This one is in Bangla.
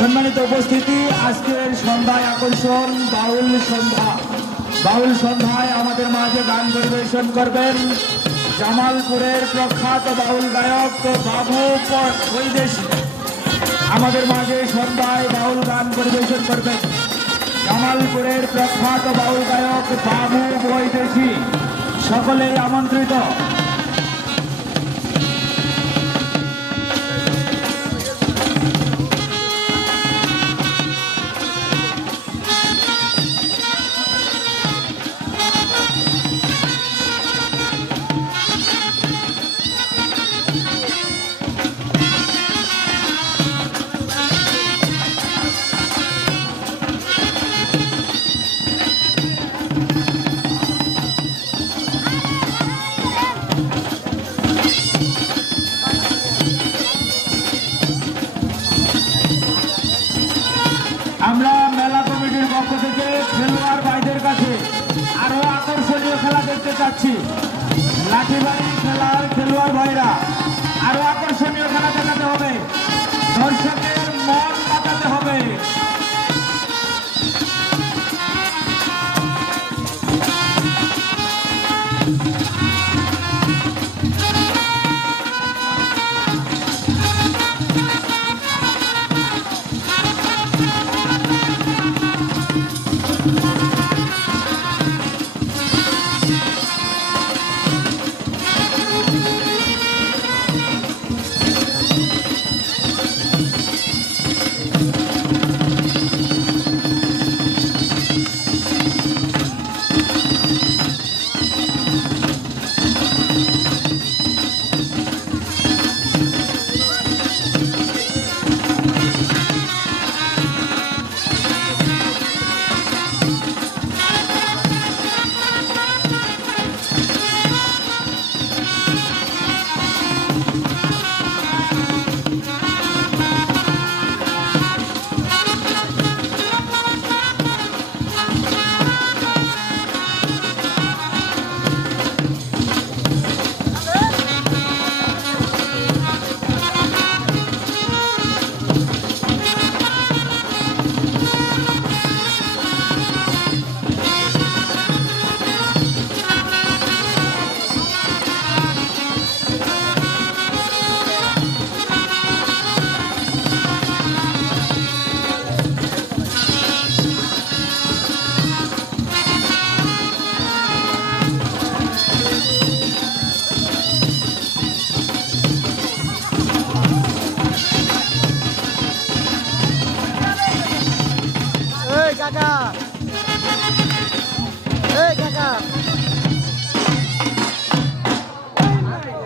সম্মানিত উপস্থিতি, আজকের সন্ধ্যায় আকর্ষণ, বাউল সন্ধ্যা। বাউল সন্ধ্যায় আমাদের মাঝে গান পরিবেশন করবেন জামালপুরের প্রখ্যাত বাউল গায়ক বাবু বৈদেশী আমাদের মাঝে সন্ধ্যায় বাউল গান পরিবেশন করবেন জামালপুরের প্রখ্যাত বাউল গায়ক বাবু বৈদেশী সকলেই আমন্ত্রিত। ডিভাইন খেলার খেলোয়াড় ভাইরা, আরও আকর্ষণীয় খেলা দেখাতে হবে দর্শকের মন কাটাতে হবে